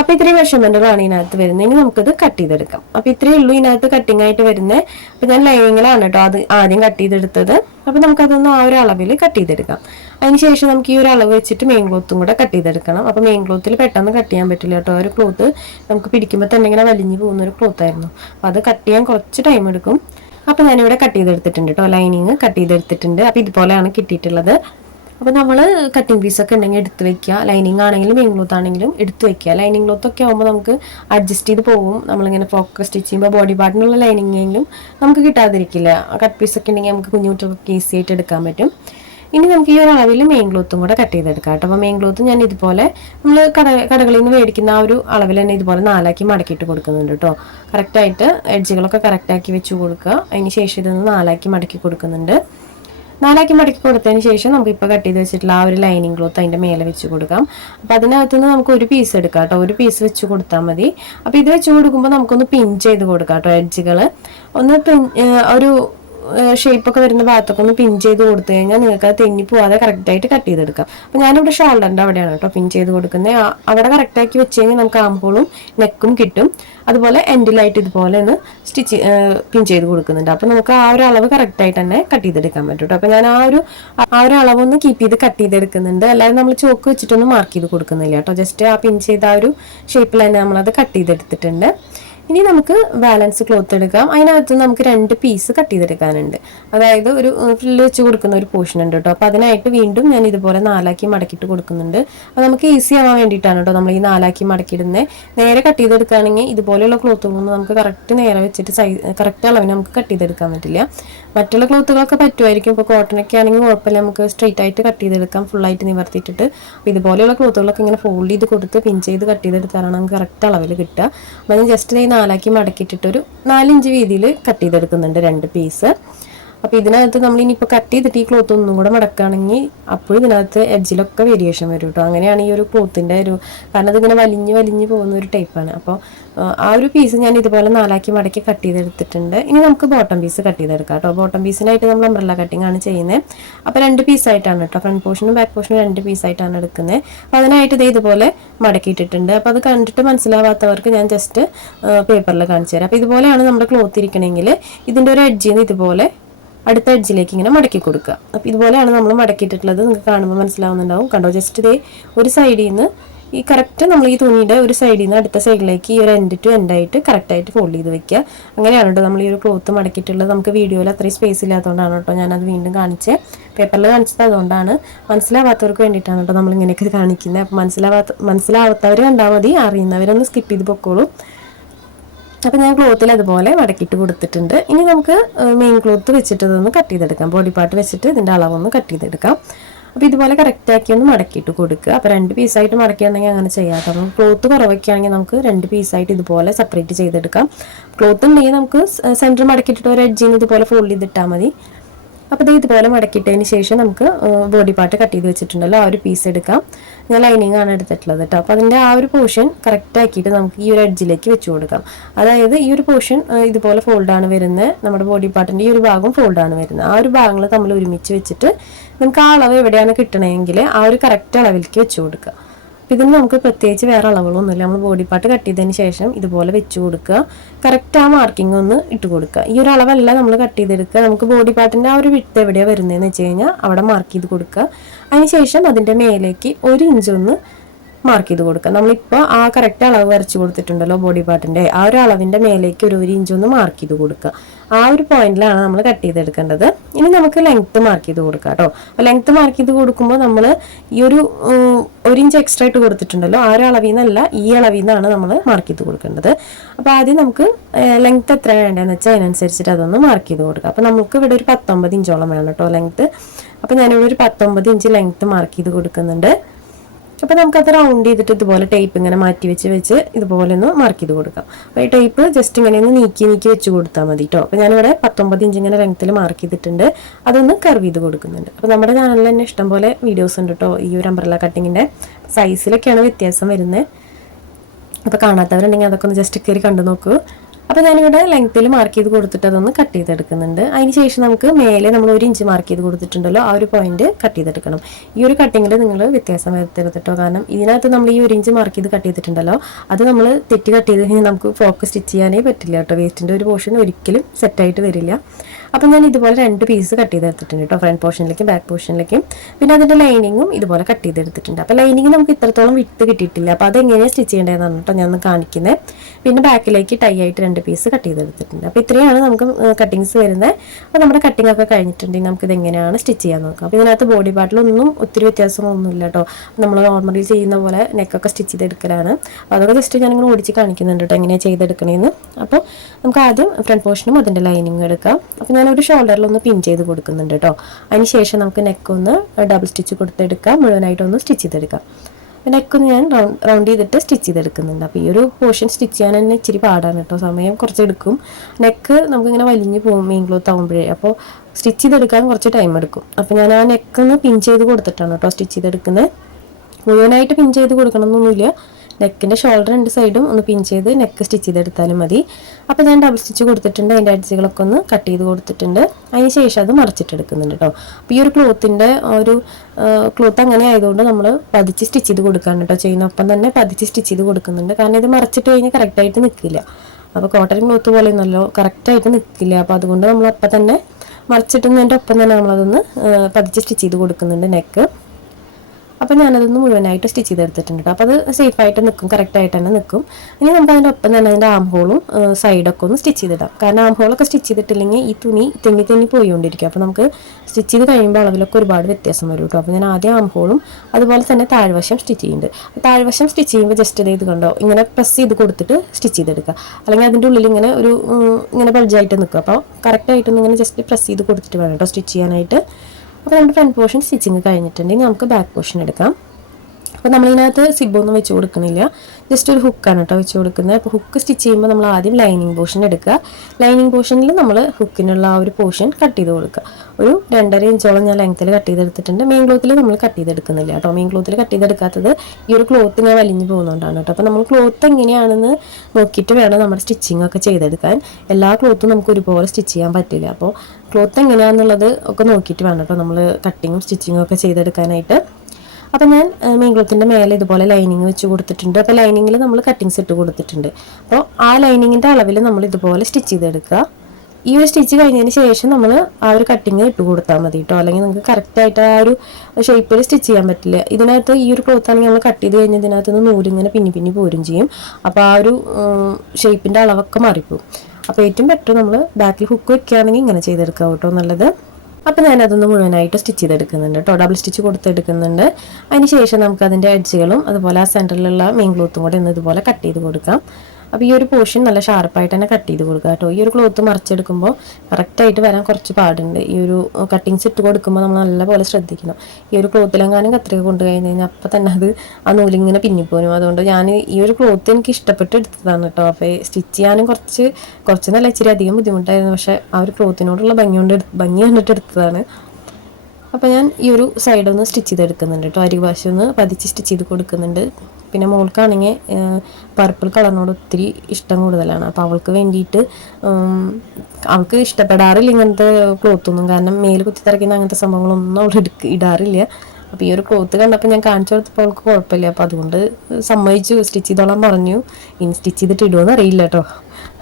അപ്പൊ ഇത്രയും മെഷർമെന്റുകളാണ് ഇതിനകത്ത് വരുന്നത്. ഇനി നമുക്കത് കട്ട് ചെയ്തെടുക്കാം. അപ്പൊ ഇത്രയേ ഉള്ളൂ ഇതിനകത്ത് കട്ടിംഗ് ആയിട്ട് വരുന്നത്. അപ്പൊ ഞാൻ ലൈനിങ്ങിലാണ് കേട്ടോ അത് ആദ്യം കട്ട് ചെയ്തെടുത്തത്. അപ്പൊ നമുക്കതൊന്ന് ആ ഒരു അളവിൽ കട്ട് ചെയ്തെടുക്കാം. അതിനുശേഷം നമുക്ക് ഈ ഒരു അളവ് വെച്ചിട്ട് മെയിൻ ക്ലോത്തും കൂടെ കട്ട് ചെയ്തെടുക്കണം. അപ്പൊ മെയിൻ ക്ലോത്തിൽ പെട്ടെന്ന് കട്ട് ചെയ്യാൻ പറ്റില്ല കേട്ടോ. ഒരു ക്ലോത്ത് നമുക്ക് പിടിക്കുമ്പോൾ തന്നെ ഇങ്ങനെ വലിഞ്ഞു പോകുന്ന ഒരു ക്ലോത്ത് ആയിരുന്നു. അപ്പൊ അത് കട്ട് ചെയ്യാൻ കുറച്ച് ടൈം എടുക്കും. അപ്പൊ ഞാനിവിടെ കട്ട് ചെയ്തെടുത്തിട്ടുണ്ട് കേട്ടോ. ലൈനിങ് കട്ട് ചെയ്തെടുത്തിട്ടുണ്ട്. അപ്പൊ ഇതുപോലെയാണ് കിട്ടിയിട്ടുള്ളത്. അപ്പോൾ നമ്മൾ കട്ടിങ് പീസൊക്കെ ഉണ്ടെങ്കിൽ എടുത്ത് വെക്കുക. ലൈനിങ് ആണെങ്കിലും മെയിൻ ക്ലോത്ത് ആണെങ്കിലും എടുത്ത് വെക്കുക. ലൈനിങ് ക്ലോത്ത് ഒക്കെ ആകുമ്പോൾ നമുക്ക് അഡ്ജസ്റ്റ് ചെയ്ത് പോകും. നമ്മളിങ്ങനെ ഫ്രോക്ക് സ്റ്റിച്ച് ചെയ്യുമ്പോൾ ബോഡി പാർട്ടിനുള്ള ലൈനിങ് എങ്കിലും നമുക്ക് കിട്ടാതിരിക്കില്ല. കട്ട് പീസൊക്കെ ഉണ്ടെങ്കിൽ നമുക്ക് കുഞ്ഞു കുട്ടികൾക്ക് ഈസി ആയിട്ട് എടുക്കാൻ പറ്റും. ഇനി നമുക്ക് ഈ ഒരു അളവിൽ മെയിൻ ക്ലോത്തും കൂടെ കട്ട് ചെയ്തെടുക്കാം കേട്ടോ. അപ്പോൾ മെയിൻ ക്ലോത്ത് ഞാൻ ഇതുപോലെ നമ്മൾ കട കടകളിൽ നിന്ന് മേടിക്കുന്ന ആ ഒരു അളവിൽ തന്നെ ഇതുപോലെ നാലാക്കി മടക്കിയിട്ട് കൊടുക്കുന്നുണ്ട് കേട്ടോ. കറക്റ്റായിട്ട് എഡ്ജുകളൊക്കെ കറക്റ്റാക്കി വെച്ച് കൊടുക്കുക. അതിന് ശേഷം ഇതൊന്ന് നാലാക്കി മടക്കി കൊടുക്കുന്നുണ്ട്. നാലാക്കി മടക്കി കൊടുത്തതിന് ശേഷം നമുക്ക് ഇപ്പോൾ കട്ട് ചെയ്ത് വെച്ചിട്ടുള്ള ആ ഒരു ലൈനിങ് ക്ലോത്ത് അതിന്റെ മേലെ വെച്ച് കൊടുക്കാം. അപ്പോൾ അതിനകത്തുനിന്ന് നമുക്ക് ഒരു പീസ് എടുക്കാം കേട്ടോ. ഒരു പീസ് വെച്ച് കൊടുത്താൽ മതി. അപ്പോൾ ഇത് വെച്ച് കൊടുക്കുമ്പോൾ നമുക്കൊന്ന് പിൻ ചെയ്ത് കൊടുക്കാം കേട്ടോ എഡ്ജുകൾ ഒന്ന് ഒരു ഷേപ്പ് ഒക്കെ വരുന്ന ഭാഗത്തൊക്കെ ഒന്ന് പിൻ ചെയ്ത് കൊടുത്തു കഴിഞ്ഞാൽ നിങ്ങൾക്ക് അത് തെങ്ങി പോവാതെ കറക്റ്റായിട്ട് കട്ട് ചെയ്തെടുക്കാം. അപ്പോൾ ഞാനിവിടെ ഷോൾഡറിന്റെ അവിടെയാണ് കേട്ടോ പിൻ ചെയ്ത് കൊടുക്കുന്നത് അവിടെ കറക്റ്റാക്കി വെച്ച് കഴിഞ്ഞാൽ നമുക്ക് ആമ്പോളും നെക്കും കിട്ടും. അതുപോലെ എൻഡിലായിട്ട് ഇതുപോലെ ഒന്ന് സ്റ്റിച്ച് പിൻ ചെയ്ത് കൊടുക്കുന്നുണ്ട്. അപ്പോൾ നമുക്ക് ആ ഒരു അളവ് കറക്റ്റായിട്ട് തന്നെ കട്ട് ചെയ്തെടുക്കാൻ പറ്റും കേട്ടോ. അപ്പോൾ ഞാൻ ആ ഒരു ആ ഒരു അളവൊന്ന് കീപ്പ് ചെയ്ത് കട്ട് ചെയ്തെടുക്കുന്നുണ്ട്. അല്ലാതെ നമ്മൾ ചോക്ക് വെച്ചിട്ടൊന്നും മാർക്ക് ചെയ്ത് കൊടുക്കുന്നില്ല കേട്ടോ. ജസ്റ്റ് ആ പിൻ ചെയ്ത ആ ഒരു ഷേപ്പിൽ തന്നെ നമ്മളത് കട്ട് ചെയ്തെടുത്തിട്ടുണ്ട്. ഇനി നമുക്ക് ബാലൻസ് ക്ലോത്ത് എടുക്കാം. അതിനകത്ത് നമുക്ക് രണ്ട് പീസ് കട്ട് ചെയ്തെടുക്കാനുണ്ട്. അതായത് ഒരു ഫ്രില്ല് വെച്ച് കൊടുക്കുന്ന ഒരു പോർഷൻ ഉണ്ട് കേട്ടോ. അപ്പോൾ അതിനായിട്ട് വീണ്ടും ഞാൻ ഇതുപോലെ നാലാക്കി മടക്കിയിട്ട് കൊടുക്കുന്നുണ്ട്. അപ്പോൾ നമുക്ക് ഈസി ആവാൻ വേണ്ടിയിട്ടാണ് കേട്ടോ നമ്മൾ ഈ നാലാക്കി മടക്കിയിടുന്നത് നേരെ കട്ട് ചെയ്തെടുക്കുകയാണെങ്കിൽ ഇതുപോലെയുള്ള ക്ലോത്തുകളൊന്നും നമുക്ക് കറക്റ്റ് നേരെ വെച്ചിട്ട് സൈസ് കറക്റ്റ് അളവിന് നമുക്ക് കട്ട് ചെയ്തെടുക്കാൻ പറ്റില്ല. മറ്റുള്ള ക്ലോത്തുകളൊക്കെ പറ്റുമായിരിക്കും. ഇപ്പോൾ കോട്ടനൊക്കെ ആണെങ്കിൽ കുഴപ്പമില്ല. നമുക്ക് സ്ട്രെയിറ്റ് ആയിട്ട് കട്ട് ചെയ്തെടുക്കാം. ഫുള്ളായിട്ട് നിവർത്തിയിട്ടിട്ട്. അപ്പോൾ ഇതുപോലെയുള്ള ക്ലോത്തുകളൊക്കെ ഇങ്ങനെ ഫോൾഡ് ചെയ്ത് കൊടുത്ത് പിൻ ചെയ്ത് കട്ട് ചെയ്തെടുത്താലാണ് നമുക്ക് കറക്റ്റ് അളവിൽ കിട്ടുക. അപ്പോൾ ഞാൻ ജസ്റ്റ് ഈ നാലാക്കി മടക്കിയിട്ടിട്ടൊരു നാലിഞ്ച് വീതിയിൽ കട്ട് ചെയ്തെടുക്കുന്നുണ്ട് രണ്ട് പീസ് അപ്പോൾ ഇതിനകത്ത് നമ്മൾ ഇനിയിപ്പോൾ കട്ട് ചെയ്തിട്ട് ഈ ക്ലോത്ത് ഒന്നും കൂടെ മടക്കുകയാണെങ്കിൽ അപ്പോൾ ഇതിനകത്ത് എഡ്ജിലൊക്കെ വേരിയേഷൻ വരും കേട്ടോ. അങ്ങനെയാണ് ഈ ഒരു ക്ലോത്തിന്റെ ഒരു കാരണം ഇതിങ്ങനെ വലിഞ്ഞ് വലിഞ്ഞ് പോകുന്ന ഒരു ടൈപ്പാണ് അപ്പോൾ ആ ഒരു പീസ് ഞാൻ ഇതുപോലെ നാലാക്കി മടക്കി കട്ട് ചെയ്തെടുത്തിട്ടുണ്ട്. ഇനി നമുക്ക് ബോട്ടം പീസ് കട്ട് ചെയ്തെടുക്കാം കേട്ടോ. ബോട്ടം പീസിനായിട്ട് നമ്മൾ അംബ്രല്ല കട്ടിംഗ് ആണ് ചെയ്യുന്നത്. അപ്പോൾ രണ്ട് പീസായിട്ടാണ് കേട്ടോ. ഫ്രണ്ട് പോർഷനും ബാക്ക് പോർഷനും രണ്ട് പീസായിട്ടാണ് എടുക്കുന്നത്. അപ്പോൾ അതിനായിട്ട് ഇത് ഇതുപോലെ മടക്കിയിട്ടിട്ടുണ്ട്. അപ്പോൾ അത് കണ്ടിട്ട് മനസ്സിലാവാത്തവർക്ക് ഞാൻ ജസ്റ്റ് പേപ്പറിൽ കാണിച്ചു തരാം. അപ്പോൾ ഇതുപോലെയാണ് നമ്മുടെ ക്ലോത്ത് ഇരിക്കണമെങ്കിൽ ഇതിന്റെ ഒരു എഡ്ജിൽ നിന്ന് ഇതുപോലെ അടുത്ത എഡ്ജിലേക്ക് ഇങ്ങനെ മടക്കി കൊടുക്കുക. അപ്പോൾ ഇതുപോലെയാണ് നമ്മൾ മടക്കിയിട്ടുള്ളത്. നിങ്ങൾക്ക് കാണുമ്പോൾ മനസ്സിലാവുന്നുണ്ടാവും. കണ്ടോ? ജസ്റ്റ് ഇതേ ഒരു സൈഡിൽ നിന്ന് ഈ കറക്റ്റ് നമ്മൾ ഈ തുണിയുടെ ഒരു സൈഡിൽ നിന്ന് അടുത്ത സൈഡിലേക്ക് ഈ ഒരു എൻഡ് ടു എൻഡ് ആയിട്ട് കറക്റ്റായിട്ട് ഫോൾഡ് ചെയ്ത് വെക്കുക. അങ്ങനെയാണ് കേട്ടോ നമ്മൾ ഈ ഒരു ക്ലോത്ത് മടക്കിയിട്ടുള്ളത്. നമുക്ക് വീഡിയോയിൽ അത്രയും സ്പേസ് ഇല്ലാത്തതുകൊണ്ടാണ് കേട്ടോ ഞാനത് വീണ്ടും കാണിച്ചത് പേപ്പറിൽ കാണിച്ചത് അതുകൊണ്ടാണ്. മനസ്സിലാവാത്തവർക്ക് വേണ്ടിയിട്ടാണ് കേട്ടോ നമ്മൾ ഇങ്ങനെയൊക്കെ കാണിക്കുന്നത്. അപ്പോൾ മനസ്സിലാവാത്ത മനസ്സിലാവാത്തവർ കണ്ടാൽ മതി. അറിയുന്നവരൊന്ന് സ്കിപ്പ് ചെയ്ത് പൊക്കോളൂ. അപ്പോൾ ഞാൻ ക്ലോത്തിൽ അതുപോലെ മടക്കിയിട്ട് കൊടുത്തിട്ടുണ്ട്. ഇനി നമുക്ക് മെയിൻ ക്ലോത്ത് വെച്ചിട്ട് ഇതൊന്ന് കട്ട് ചെയ്തെടുക്കാം. ബോഡി പാർട്ട് വെച്ചിട്ട് ഇതിന്റെ അളവൊന്ന് കട്ട് ചെയ്തെടുക്കാം. അപ്പോൾ ഇതുപോലെ കറക്റ്റാക്കി ഒന്ന് മടക്കിയിട്ട് കൊടുക്കുക. അപ്പോൾ രണ്ട് പീസായിട്ട് മടക്കിയാണെങ്കിൽ അങ്ങനെ ചെയ്യാം. അപ്പം ക്ലോത്ത് കുറവൊക്കെയാണെങ്കിൽ നമുക്ക് രണ്ട് പീസായിട്ട് ഇതുപോലെ സെപ്പറേറ്റ് ചെയ്തെടുക്കാം. ക്ലോത്ത് ഉണ്ടെങ്കിൽ നമുക്ക് സെന്റർ മടക്കിയിട്ടിട്ട് ഒരു എഡ്ജിന് ഇതുപോലെ ഫോൾഡ് ചെയ്തിട്ടാൽ മതി. അപ്പോൾ ഇത് ഇതുപോലെ മടക്കിയിട്ടതിന് ശേഷം നമുക്ക് ബോഡി പാർട്ട് കട്ട് ചെയ്ത് വെച്ചിട്ടുണ്ടല്ലോ ആ ഒരു പീസ് എടുക്കാം. ഞാൻ ലൈനിങ് ആണ് എടുത്തിട്ടുള്ളത് കേട്ടോ അപ്പോൾ അതിന്റെ ആ ഒരു പോർഷൻ കറക്റ്റ് ആക്കിയിട്ട് നമുക്ക് ഈ ഒരു എഡ്ജിലേക്ക് വെച്ച് കൊടുക്കാം. അതായത് ഈ ഒരു പോർഷൻ ഇതുപോലെ ഫോൾഡാണ് വരുന്നത് നമ്മുടെ ബോഡി പാർട്ടിന്റെ ഈ ഒരു ഭാഗം ഫോൾഡാണ് വരുന്നത്. ആ ഒരു ഭാഗങ്ങൾ നമ്മൾ ഒരുമിച്ച് വെച്ചിട്ട് നമുക്ക് ആ അളവ് എവിടെയാണ് കിട്ടണമെങ്കിൽ ആ ഒരു കറക്റ്റ് അളവിലേക്ക് വെച്ച് കൊടുക്കുക. ഇതിന് നമുക്ക് പ്രത്യേകിച്ച് വേറെ അളവുകളൊന്നുമില്ല. നമ്മൾ ബോഡി പാർട്ട് കട്ട് ചെയ്തതിന് ശേഷം ഇതുപോലെ വെച്ച് കൊടുക്കുക. കറക്റ്റ് ആ മാർക്കിംഗ് ഒന്ന് ഇട്ട് കൊടുക്കുക. ഈ ഒരു അളവല്ല നമ്മൾ കട്ട് ചെയ്തെടുക്കുക. നമുക്ക് ബോഡി പാർട്ടിന്റെ ആ ഒരു വിട്ട് എവിടെയാണ് വരുന്നതെന്ന് വെച്ച് കഴിഞ്ഞാൽ അവിടെ മാർക്ക് ചെയ്ത് കൊടുക്കുക. അതിനുശേഷം അതിന്റെ മേലേക്ക് ഒരു ഇഞ്ച് ഒന്ന് മാർക്ക് ചെയ്ത് കൊടുക്കുക. നമ്മളിപ്പോൾ ആ കറക്റ്റ് അളവ് വരച്ച് കൊടുത്തിട്ടുണ്ടല്ലോ ബോഡി പാർട്ടിന്റെ ആ ഒരു അളവിന്റെ മേലേക്ക് ഒരു ഒരു ഇഞ്ചൊന്ന് മാർക്ക് ചെയ്ത് കൊടുക്കുക. ആ ഒരു പോയിന്റിലാണ് നമ്മൾ കട്ട് ചെയ്തെടുക്കേണ്ടത്. ഇനി നമുക്ക് ലെങ്ത്ത് മാർക്ക് ചെയ്ത് കൊടുക്കാം കേട്ടോ. അപ്പോൾ ലെങ്ത്ത് മാർക്ക് ചെയ്ത് കൊടുക്കുമ്പോൾ നമ്മൾ ഈ ഒരു ഒരു ഇഞ്ച് എക്സ്ട്രാ ആയിട്ട് കൊടുത്തിട്ടുണ്ടല്ലോ. ആ ഒരു അളവിൽ നിന്നല്ല ഈ അളവിൽ നിന്നാണ് നമ്മൾ മാർക്ക് ചെയ്ത് കൊടുക്കേണ്ടത്. അപ്പോൾ ആദ്യം നമുക്ക് ലെങ്ത്ത് എത്ര വേണ്ടതെന്ന് വെച്ചാൽ അതിനനുസരിച്ചിട്ട് അതൊന്ന് മാർക്ക് ചെയ്ത് കൊടുക്കുക അപ്പോൾ നമുക്ക് ഇവിടെ ഒരു പത്തൊമ്പത് ഇഞ്ചോളം വേണം കേട്ടോ ലെങ്ത്ത് അപ്പോൾ ഞാനിവിടെ ഒരു പത്തൊമ്പത് ഇഞ്ച് ലെങ്ത്ത് മാർക്ക് ചെയ്ത് കൊടുക്കുന്നുണ്ട്. അപ്പോൾ നമുക്കത് റൗണ്ട് ചെയ്തിട്ട് ഇതുപോലെ ടേപ്പ് ഇങ്ങനെ മാറ്റി വെച്ച് വെച്ച് ഇതുപോലെ ഒന്ന് മാർക്ക് ചെയ്ത് കൊടുക്കാം. അപ്പോൾ ഈ ടേപ്പ് ജസ്റ്റ് ഇങ്ങനെ ഒന്ന് നീക്കി നീക്കി വെച്ച് കൊടുത്താൽ മതി കേട്ടോ അപ്പോൾ ഞാനിവിടെ പത്തൊമ്പത് ഇഞ്ച് ഇങ്ങനെ ലെങ്ത്തിൽ മാർക്ക് ചെയ്തിട്ടുണ്ട്. അതൊന്ന് കർവ് ചെയ്ത് കൊടുക്കുന്നുണ്ട്. അപ്പോൾ നമ്മുടെ ചാനലിൽ തന്നെ ഇഷ്ടംപോലെ വീഡിയോസ് ഉണ്ട് കേട്ടോ ഈ ഒരു അംബ്രല കട്ടിങ്ങിന്റെ സൈസിലൊക്കെയാണ് വ്യത്യാസം വരുന്നത്. അപ്പോൾ കാണാത്തവരുണ്ടെങ്കിൽ അതൊക്കെ ഒന്ന് ജസ്റ്റ് കയറി കണ്ടു നോക്കൂ. അപ്പോൾ ഞാനിവിടെ ലെങ്ത്തിൽ മാർക്ക് ചെയ്ത് കൊടുത്തിട്ട് അതൊന്ന് കട്ട് ചെയ്തെടുക്കുന്നുണ്ട്. അതിന് ശേഷം നമുക്ക് മേലെ നമ്മൾ ഒരു ഇഞ്ച് മാർക്ക് ചെയ്ത് കൊടുത്തിട്ടുണ്ടല്ലോ ആ ഒരു പോയിന്റ് കട്ട് ചെയ്തെടുക്കണം. ഈ ഒരു കട്ടിങ്ങിൽ നിങ്ങൾ വ്യത്യാസം വരുത്തരുത് കേട്ടോ കാരണം ഇതിനകത്ത് നമ്മൾ ഈ ഒരു ഇഞ്ച് മാർക്ക് ചെയ്ത് കട്ട് ചെയ്തിട്ടുണ്ടല്ലോ അത് നമ്മൾ തെറ്റി കട്ട് ചെയ്ത് കഴിഞ്ഞാൽ നമുക്ക് ഫോക്കസ് സ്റ്റിച്ച് ചെയ്യാനേ പറ്റില്ല കേട്ടോ വേസ്റ്റിന്റെ ഒരു പോർഷൻ ഒരിക്കലും സെറ്റായിട്ട് വരില്ല. അപ്പം ഞാൻ ഇതുപോലെ രണ്ട് പീസ് കട്ട് ചെയ്തെടുത്തിട്ടുണ്ട് കേട്ടോ ഫ്രണ്ട് പോർഷനിലേക്കും ബാക്ക് പോർഷനിലേക്കും പിന്നെ അതിന്റെ ലൈനിങ്ങും ഇതുപോലെ കട്ട് ചെയ്തെടുത്തിട്ടുണ്ട്. അപ്പോൾ ലൈനിങ് നമുക്ക് ഇത്രത്തോളം വിട്ട് കിട്ടിയിട്ടില്ല. അപ്പോൾ അതെങ്ങനെയാണ് സ്റ്റിച്ച് ചെയ്യേണ്ടതെന്നാണ് കേട്ടോ ഞാൻ കാണിക്കുന്നത് പിന്നെ ബാക്കിലേക്ക് ടൈ ആയിട്ട് രണ്ട് പീസ് കട്ട് ചെയ്തെടുത്തിട്ടുണ്ട്. അപ്പോൾ ഇത്രയാണ് നമുക്ക് കട്ടിങ്സ് വരുന്നത് അപ്പോൾ നമ്മുടെ കട്ടിംഗ് ഒക്കെ കഴിഞ്ഞിട്ടുണ്ടെങ്കിൽ നമുക്ക് എങ്ങനെയാണ് സ്റ്റിച്ച് ചെയ്യാൻ നോക്കാം. അപ്പോൾ ഇതിനകത്ത് ബോഡി പാർട്ടിലൊന്നും ഒത്തിരി വ്യത്യാസമൊന്നുമില്ല കേട്ടോ നമ്മൾ നോർമലി ചെയ്യുന്ന പോലെ നെക്കൊക്കെ സ്റ്റിച്ച് ചെയ്തെടുക്കലാണ്. അപ്പോൾ അതൊക്കെ ജസ്റ്റ് ഞാനിങ്ങനെ ഓടിച്ച് കാണിക്കുന്നുണ്ട് കേട്ടോ എങ്ങനെയാണ് ചെയ്തെടുക്കണേന്ന്. അപ്പോൾ നമുക്ക് ആദ്യം ഫ്രണ്ട് പോർഷനും അതിന്റെ ലൈനിങ് എടുക്കാം. അപ്പോൾ ഞാനൊരു ഷോൾഡറിൽ ഒന്ന് പിൻ ചെയ്ത് കൊടുക്കുന്നുണ്ട് കേട്ടോ അതിന് ശേഷം നമുക്ക് നെക്ക് ഒന്ന് ഡബിൾ സ്റ്റിച്ച് കൊടുത്തെടുക്കാം. മുഴുവനായിട്ടൊന്ന് സ്റ്റിച്ച് ചെയ്തെടുക്കാം. നെക്ക് ഒന്ന് ഞാൻ റൗണ്ട് റൗണ്ട് ചെയ്തിട്ട് സ്റ്റിച്ച് ചെയ്തെടുക്കുന്നുണ്ട്. അപ്പോൾ ഈ ഒരു പോർഷൻ സ്റ്റിച്ച് ചെയ്യാൻ തന്നെ ഇച്ചിരി പാടാണ് കേട്ടോ സമയം കുറച്ച് എടുക്കും നെക്ക് നമുക്കിങ്ങനെ വലിഞ്ഞ് പോകും മെയിൻ ക്ലോത്ത് ആകുമ്പോഴേ അപ്പോൾ സ്റ്റിച്ച് ചെയ്തെടുക്കാൻ കുറച്ച് ടൈം എടുക്കും. അപ്പോൾ ഞാൻ ആ നെക്ക് ഒന്ന് പിൻ ചെയ്ത് കൊടുത്തിട്ടാണ് കേട്ടോ സ്റ്റിച്ച് ചെയ്തെടുക്കുന്നത്. മുഴുവനായിട്ട് പിൻ ചെയ്ത് കൊടുക്കണമെന്നൊന്നുമില്ല നെക്കിന്റെ ഷോൾഡർ രണ്ട് സൈഡും ഒന്ന് പിൻ ചെയ്ത് നെക്ക് സ്റ്റിച്ച് ചെയ്തെടുത്താലും മതി. അപ്പോൾ ഞാൻ ഡബിൾ സ്റ്റിച്ച് കൊടുത്തിട്ടുണ്ട്. അതിന്റെ അടിച്ചുകളൊക്കെ ഒന്ന് കട്ട് ചെയ്ത് കൊടുത്തിട്ടുണ്ട്. അതിന് ശേഷം അത് മറിച്ചിട്ടെടുക്കുന്നുണ്ട് കേട്ടോ അപ്പോൾ ഈ ഒരു ക്ലോത്തിന്റെ ഒരു ക്ലോത്ത് അങ്ങനെ ആയതുകൊണ്ട് നമ്മൾ പതിച്ച് സ്റ്റിച്ച് ചെയ്ത് കൊടുക്കാണ് കേട്ടോ ചെയ്യുന്ന ഒപ്പം തന്നെ പതിച്ച് സ്റ്റിച്ച് ചെയ്ത് കൊടുക്കുന്നുണ്ട്. കാരണം ഇത് മറിച്ചിട്ട് കഴിഞ്ഞാൽ കറക്റ്റായിട്ട് നിൽക്കില്ല അപ്പോൾ കോട്ടൺ ക്ലോത്ത് പോലെ ഒന്നല്ലോ കറക്റ്റായിട്ട് നിൽക്കില്ല അപ്പോൾ അതുകൊണ്ട് നമ്മൾ അപ്പം തന്നെ മറിച്ചിട്ടുന്നതിന്റെ ഒപ്പം തന്നെ നമ്മളതൊന്ന് പതിച്ച് സ്റ്റിച്ച് ചെയ്ത് കൊടുക്കുന്നുണ്ട് നെക്ക്. അപ്പോൾ ഞാനതൊന്ന് മുഴുവനായിട്ട് സ്റ്റിച്ച് ചെയ്തെടുത്തിട്ടുണ്ട് കേട്ടോ. അപ്പോൾ അത് സേഫായിട്ട് നിൽക്കും കറക്റ്റായിട്ട് തന്നെ നിൽക്കും ഇനി നമുക്ക് അതിന്റെ ഒപ്പം തന്നെ അതിന്റെ ആം ഹോളും സൈഡൊക്കെ ഒന്ന് സ്റ്റിച്ച് ചെയ്തിടാം. കാരണം ആം ഹോളൊക്കെ സ്റ്റിച്ച് ചെയ്തിട്ടില്ലെങ്കിൽ ഈ തുണി തെങ്ങി തെങ്ങി പോയിക്കൊണ്ടിരിക്കും. അപ്പോൾ നമുക്ക് സ്റ്റിച്ച് ചെയ്ത് കഴിയുമ്പോൾ അളവിലൊക്കെ ഒരുപാട് വ്യത്യാസം വരും കേട്ടോ. അപ്പോൾ ഞാൻ ആദ്യം ആം ഹോളും അതുപോലെ തന്നെ താഴ്വശം സ്റ്റിച്ച് ചെയ്യുന്നുണ്ട്. താഴ്വശം സ്റ്റിച്ച് ചെയ്യുമ്പോൾ ജസ്റ്റ് ഇത് കണ്ടോ? ഇങ്ങനെ പ്രസ് ചെയ്ത് കൊടുത്തിട്ട് സ്റ്റിച്ച് ചെയ്തെടുക്കുക. അല്ലെങ്കിൽ അതിന്റെ ഉള്ളിൽ ഇങ്ങനെ ഒരു ഇങ്ങനെ ബൾജായിട്ട് നിൽക്കും അപ്പോൾ കറക്റ്റായിട്ടൊന്ന് ഇങ്ങനെ ജസ്റ്റ് പ്രസ് ചെയ്ത് കൊടുത്തിട്ട് വേണം കേട്ടോ സ്റ്റിച്ച് ചെയ്യാനായിട്ട്. അപ്പോൾ നമ്മുടെ ഫ്രണ്ട് പോർഷൻ സ്റ്റിച്ചിങ് കഴിഞ്ഞിട്ടുണ്ടെങ്കിൽ നമുക്ക് ബാക്ക് പോർഷൻ എടുക്കാം. അപ്പോൾ നമ്മളിതിനകത്ത് സിബൊന്നും വെച്ച് കൊടുക്കുന്നില്ല. ജസ്റ്റ് ഒരു ഹുക്കാണ് കേട്ടോ വെച്ച് കൊടുക്കുന്നത്. അപ്പോൾ ഹുക്ക് സ്റ്റിച്ച് ചെയ്യുമ്പോൾ നമ്മൾ ആദ്യം ലൈനിങ് പോർഷൻ എടുക്കുക. ലൈനിങ് പോർഷനിൽ നമ്മൾ ഹുക്കിനുള്ള ആ ഒരു പോർഷൻ കട്ട് ചെയ്ത് കൊടുക്കുക. ഒരു രണ്ടര ഇഞ്ചോളം ഞാൻ ലെങ്ത്തിൽ കട്ട് ചെയ്തെടുത്തിട്ടുണ്ട്. മെയിൻ ക്ലോത്തിൽ നമ്മൾ കട്ട് ചെയ്തെടുക്കുന്നില്ല കേട്ടോ മെയിൻ ക്ലോത്തിൽ കട്ട് ചെയ്തെടുക്കാത്തത് ഈ ഒരു ക്ലോത്ത് ഞാൻ വലിഞ്ഞു പോകുന്നതുകൊണ്ടാണ് കേട്ടോ അപ്പോൾ നമ്മൾ ക്ലോത്ത് എങ്ങനെയാണെന്ന് നോക്കിയിട്ട് വേണം നമ്മുടെ സ്റ്റിച്ചിങ് ഒക്കെ ചെയ്തെടുക്കാൻ. എല്ലാ ക്ലോത്തും നമുക്ക് ഒരുപോലെ സ്റ്റിച്ച് ചെയ്യാൻ പറ്റില്ല. അപ്പോൾ ക്ലോത്ത് എങ്ങനെയാണെന്നുള്ളത് ഒക്കെ നോക്കിയിട്ട് വേണം കേട്ടോ നമ്മൾ കട്ടിങ്ങും സ്റ്റിച്ചിങ്ങും ഒക്കെ ചെയ്തെടുക്കാനായിട്ട്. അപ്പോൾ ഞാൻ മെയിൻ ക്ലോത്തിന്റെ മേലെ ഇതുപോലെ ലൈനിങ് വെച്ച് കൊടുത്തിട്ടുണ്ട്. അപ്പോൾ ലൈനിങ്ങിൽ നമ്മൾ കട്ടിങ്സ് ഇട്ട് കൊടുത്തിട്ടുണ്ട്. അപ്പോൾ ആ ലൈനിങ്ങിന്റെ അളവിൽ നമ്മൾ ഇതുപോലെ സ്റ്റിച്ച് ചെയ്തെടുക്കുക. ഈ ഒരു സ്റ്റിച്ച് കഴിഞ്ഞതിന് ശേഷം നമ്മൾ ആ ഒരു കട്ടിങ് ഇട്ട് കൊടുത്താൽ മതി കേട്ടോ അല്ലെങ്കിൽ നമുക്ക് കറക്റ്റായിട്ട് ആ ഒരു ഷേപ്പിൽ സ്റ്റിച്ച് ചെയ്യാൻ പറ്റില്ല. ഇതിനകത്ത് ഈ ഒരു ക്ലോത്ത് ആണെങ്കിൽ നമ്മൾ കട്ട് ചെയ്ത് കഴിഞ്ഞാൽ ഇതിനകത്ത് നിന്ന് നൂലിങ്ങനെ പിന്നി പിന്നി പോരും ചെയ്യും. അപ്പോൾ ആ ഒരു ഷേപ്പിന്റെ അളവൊക്കെ മാറിപ്പോവും. അപ്പോൾ ഏറ്റവും ബെറ്റർ നമ്മൾ ബാക്കിൽ ഹുക്ക് വെക്കുകയാണെങ്കിൽ ഇങ്ങനെ ചെയ്തെടുക്കുക കേട്ടോ നല്ലത്. അപ്പോൾ ഞാൻ അതൊന്ന് മുഴുവനായിട്ട് സ്റ്റിച്ച് ചെയ്തെടുക്കുന്നുണ്ട് കേട്ടോ. ഡബിൾ സ്റ്റിച്ച് കൊടുത്തെടുക്കുന്നുണ്ട്. അതിന് ശേഷം നമുക്ക് അതിന്റെ എഡ്ജുകളും അതുപോലെ ആ സെന്ററിലുള്ള മെയിൻ ക്ലോത്തും കൂടെ ഒന്ന് ഇതുപോലെ കട്ട് ചെയ്ത് കൊടുക്കാം. അപ്പോൾ ഈ ഒരു പോർഷൻ നല്ല ഷാർപ്പായിട്ട് തന്നെ കട്ട് ചെയ്ത് കൊടുക്കുക കേട്ടോ. ഈ ഒരു ക്ലോത്ത് മറിച്ചെടുക്കുമ്പോൾ കറക്റ്റായിട്ട് വരാൻ കുറച്ച് പാടുണ്ട്. ഈ ഒരു കട്ടിങ്സ് ഇട്ട് കൊടുക്കുമ്പോൾ നമ്മൾ നല്ലപോലെ ശ്രദ്ധിക്കണം. ഈ ഒരു ക്ലോത്തിലെങ്ങാനും കത്രിക കൊണ്ട് കഴിഞ്ഞ് കഴിഞ്ഞാൽ അപ്പം തന്നെ അത് ആ നൂലിങ്ങനെ പിന്നിപ്പോരും. അതുകൊണ്ട് ഞാൻ ഈ ഒരു ക്ലോത്ത് എനിക്ക് ഇഷ്ടപ്പെട്ട് എടുത്തതാണ് കേട്ടോ. അപ്പോൾ സ്റ്റിച്ച് ചെയ്യാനും കുറച്ച് കുറച്ച് നല്ല ഇച്ചിരി അധികം ബുദ്ധിമുട്ടായിരുന്നു. പക്ഷേ ആ ഒരു ക്ലോത്തിനോടുള്ള ഭംഗി കൊണ്ട് ഭംഗി കണ്ടിട്ട് എടുത്തതാണ്. അപ്പോൾ ഞാൻ ഈ ഒരു സൈഡൊന്ന് സ്റ്റിച്ച് ചെയ്തെടുക്കുന്നുണ്ട് കേട്ടോ. അരിവാശം ഒന്ന് പതിച്ച് സ്റ്റിച്ച് ചെയ്ത് കൊടുക്കുന്നുണ്ട്. പിന്നെ മോൾക്കാണെങ്കിൽ പർപ്പിൾ കളറിനോട് ഒത്തിരി ഇഷ്ടം കൂടുതലാണ്. അപ്പോൾ അവൾക്ക് വേണ്ടിയിട്ട് അവൾക്ക് ഇഷ്ടപ്പെടാറില്ല ഇങ്ങനത്തെ ക്ലോത്തൊന്നും കാരണം മേൽ കുത്തി അങ്ങനത്തെ സംഭവങ്ങളൊന്നും അവൾ എടുക്ക ഇടാറില്ല. അപ്പോൾ ഈ ഒരു ക്ലോത്ത് കണ്ടപ്പോൾ ഞാൻ കാണിച്ചു കൊടുത്തപ്പോൾ അവൾക്ക് കുഴപ്പമില്ല. അപ്പോൾ അതുകൊണ്ട് സമ്മതിച്ചു. സ്റ്റിച്ച് ചെയ്തോളാൻ പറഞ്ഞു. ഇനി സ്റ്റിച്ച് ചെയ്തിട്ട് ഇടുമെന്ന് അറിയില്ല കേട്ടോ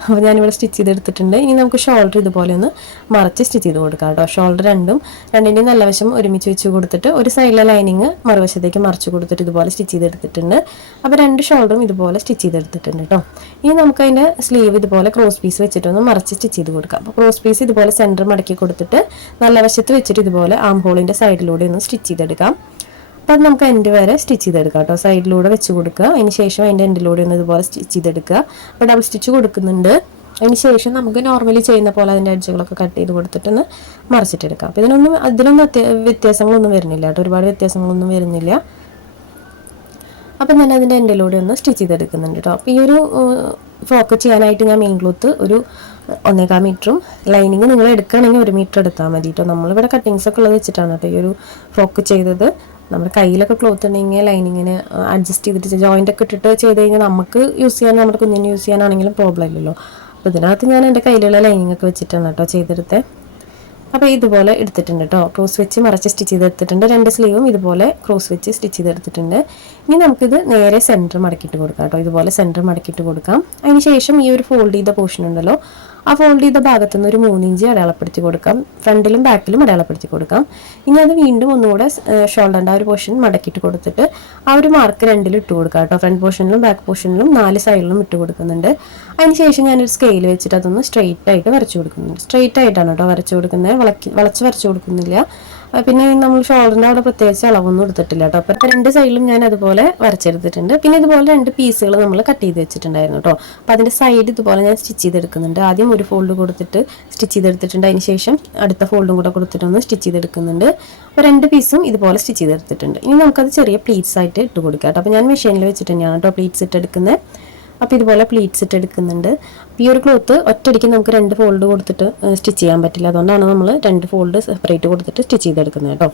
അപ്പോൾ ഞാനിവിടെ സ്റ്റിച്ച് ചെയ്തെടുത്തിട്ടുണ്ട്. ഇനി നമുക്ക് ഷോൾഡർ ഇതുപോലെ ഒന്ന് മറച്ച് സ്റ്റിച്ച് ചെയ്ത് കൊടുക്കാം കേട്ടോ. ഷോൾഡർ രണ്ടും രണ്ടിന്റെയും നല്ല വശം ഒരുമിച്ച് വെച്ച് കൊടുത്തിട്ട് ഒരു സൈഡിലെ ലൈനിങ് മറുവശത്തേക്ക് മറിച്ച് കൊടുത്തിട്ട് ഇതുപോലെ സ്റ്റിച്ച് ചെയ്തെടുത്തിട്ടുണ്ട്. അപ്പോൾ രണ്ട് ഷോൾഡറും ഇതുപോലെ സ്റ്റിച്ച് ചെയ്തെടുത്തിട്ടുണ്ട് കേട്ടോ. ഇനി നമുക്ക് അതിന്റെ സ്ലീവ് ഇതുപോലെ ക്രോസ് പീസ് വെച്ചിട്ടൊന്ന് മറിച്ച് സ്റ്റിച്ച് ചെയ്ത് കൊടുക്കാം. അപ്പോൾ ക്രോസ് പീസ് ഇതുപോലെ സെന്റർ മടക്കി കൊടുത്തിട്ട് നല്ല വശത്ത് വെച്ചിട്ട് ഇതുപോലെ ആം ഹോളിന്റെ സൈഡിലൂടെ ഒന്ന് സ്റ്റിച്ച് ചെയ്തെടുക്കാം. അപ്പോൾ അത് നമുക്ക് എൻഡ് വരെ സ്റ്റിച്ച് ചെയ്തെടുക്കാം കേട്ടോ. സൈഡിലൂടെ വെച്ച് കൊടുക്കുക. അതിന് ശേഷം അതിന്റെ എൻഡിലൂടെ ഒന്ന് ഇതുപോലെ സ്റ്റിച്ച് ചെയ്തെടുക്കുക. അപ്പോൾ ഡബിൾ സ്റ്റിച്ച് കൊടുക്കുന്നുണ്ട്. അതിന് ശേഷം നമുക്ക് നോർമലി ചെയ്യുന്ന പോലെ അതിന്റെ അഡ്ജുകളൊക്കെ കട്ട് ചെയ്ത് കൊടുത്തിട്ടൊന്ന് മറിച്ചിട്ടെടുക്കാം. അപ്പോൾ ഇതിനൊന്നും അതിലൊന്നും വ്യത്യാസങ്ങളൊന്നും വരുന്നില്ല കേട്ടോ. ഒരുപാട് വ്യത്യാസങ്ങളൊന്നും വരുന്നില്ല. അപ്പം ഞാൻ അതിന്റെ എൻഡിലൂടെ ഒന്ന് സ്റ്റിച്ച് ചെയ്തെടുക്കുന്നുണ്ട് കേട്ടോ. അപ്പോൾ ഈ ഒരു ഫോക്കസ് ചെയ്യാനായിട്ട് ഞാൻ മെയിൻ ക്ലോത്ത് ഒരു ഒന്നേകാൽ മീറ്ററും ലൈനിങ് നിങ്ങൾ എടുക്കുകയാണെങ്കിൽ ഒരു മീറ്റർ എടുത്താൽ മതി കേട്ടോ. നമ്മളിവിടെ കട്ടിങ്സ് ഒക്കെ ഉള്ളത് വെച്ചിട്ടാണ് കേട്ടോ. ഈ ഒരു ഫ്രോക്ക് ചെയ്തത്. നമ്മുടെ കയ്യിലൊക്കെ ക്ലോത്ത് ഉണ്ടെങ്കിൽ ലൈനിങ്ങിന് അഡ്ജസ്റ്റ് ചെയ്തിട്ട് ജോയിന്റ് ഒക്കെ ഇട്ടിട്ട് ചെയ്ത് കഴിഞ്ഞാൽ നമുക്ക് യൂസ് ചെയ്യാൻ നമ്മുടെ കുഞ്ഞിന് യൂസ് ചെയ്യാനാണെങ്കിലും പ്രോബ്ലം ഇല്ലല്ലോ. അപ്പോൾ ഇതിനകത്ത് ഞാൻ എന്റെ കയ്യിലുള്ള ലൈനിങ് ഒക്കെ വെച്ചിട്ടാണ് കേട്ടോ ചെയ്തെടുത്തത് അപ്പോൾ ഇതുപോലെ എടുത്തിട്ടുണ്ട് കേട്ടോ. ക്രോസ് വെച്ച് മറച്ച് സ്റ്റിച്ച് ചെയ്തെടുത്തിട്ടുണ്ട്. രണ്ട് സ്ലീവും ഇതുപോലെ ക്രോസ് വെച്ച് സ്റ്റിച്ച് ചെയ്തെടുത്തിട്ടുണ്ട്. ഇനി നമുക്കിത് നേരെ സെന്റർ മടക്കിയിട്ട് കൊടുക്കാം കേട്ടോ. ഇതുപോലെ സെന്റർ മടക്കിയിട്ട് കൊടുക്കാം. അതിന് ശേഷം ഈ ഒരു ഫോൾഡ് ചെയ്ത പോർഷൻ ഉണ്ടല്ലോ ആ ഫോൾഡ് ചെയ്ത ഭാഗത്തു നിന്ന് ഒരു മൂന്നിഞ്ച് അടയാളപ്പെടുത്തി കൊടുക്കാം. ഫ്രണ്ടിലും ബാക്കിലും അടയാളപ്പെടുത്തി കൊടുക്കാം. ഇനി അത് വീണ്ടും ഒന്നുകൂടെ ഷോൾഡറിന്റെ ആ ഒരു പോർഷൻ മടക്കിയിട്ട് കൊടുത്തിട്ട് ആ ഒരു മാർക്ക് രണ്ടിലും ഇട്ട് കൊടുക്കാം കേട്ടോ. ഫ്രണ്ട് പോർഷനിലും ബാക്ക് പോർഷനിലും നാല് സൈഡിലും ഇട്ട് കൊടുക്കുന്നുണ്ട്. അതിന് ശേഷം ഞാനൊരു സ്കെയിൽ വെച്ചിട്ട് അതൊന്ന് സ്ട്രെയിറ്റ് ആയിട്ട് വരച്ചു കൊടുക്കുന്നുണ്ട്. സ്ട്രെയിറ്റ് ആയിട്ടാണ് കേട്ടോ വരച്ചു കൊടുക്കുന്നത്. വളക്കി വളച്ച് വരച്ചു കൊടുക്കുന്നില്ല. പിന്നെ നമ്മൾ ഷോൾഡറിന്റെ അവിടെ പ്രത്യേകിച്ച് അളവൊന്നും എടുത്തിട്ടില്ല കേട്ടോ. അപ്പോൾ രണ്ട് സൈഡിലും ഞാൻ അതുപോലെ വരച്ചെടുത്തിട്ടുണ്ട്. പിന്നെ ഇതുപോലെ രണ്ട് പീസുകൾ നമ്മൾ കട്ട് ചെയ്ത് വെച്ചിട്ടുണ്ടായിരുന്നു കേട്ടോ. അപ്പോൾ അതിന്റെ സൈഡ് ഇതുപോലെ ഞാൻ സ്റ്റിച്ച് ചെയ്തെടുക്കുന്നുണ്ട്. ആദ്യം ഒരു ഫോൾഡ് കൊടുത്തിട്ട് സ്റ്റിച്ച് ചെയ്തെടുത്തിട്ടുണ്ട്. അതിന് ശേഷം അടുത്ത ഫോൾഡും കൂടെ കൊടുത്തിട്ടൊന്ന് സ്റ്റിച്ച് ചെയ്തെടുക്കുന്നുണ്ട്. അപ്പോൾ രണ്ട് പീസും ഇതുപോലെ സ്റ്റിച്ച് ചെയ്തെടുത്തിട്ടുണ്ട്. ഇനി നമുക്കത് ചെറിയ പ്ലീറ്റ്സ് ആയിട്ട് ഇട്ട് കൊടുക്കാം കേട്ടോ. അപ്പോൾ ഞാൻ മെഷീനിൽ വെച്ചിട്ട് തന്നെയാണ് കേട്ടോ പ്ലീറ്റ്സ് ഇട്ടെടുക്കുന്നത് അപ്പോൾ ഇതുപോലെ പ്ലീറ്റ്സ് ഇട്ട് എടുക്കുന്നുണ്ട്. ഈ ഒരു ക്ലോത്ത് ഒറ്റയടിക്ക് നമുക്ക് രണ്ട് ഫോൾഡ് കൊടുത്തിട്ട് സ്റ്റിച്ച് ചെയ്യാൻ പറ്റില്ല. അതുകൊണ്ടാണ് നമ്മൾ രണ്ട് ഫോൾഡ് സെപ്പറേറ്റ് കൊടുത്തിട്ട് സ്റ്റിച്ച് ചെയ്തെടുക്കുന്നത് കേട്ടോ.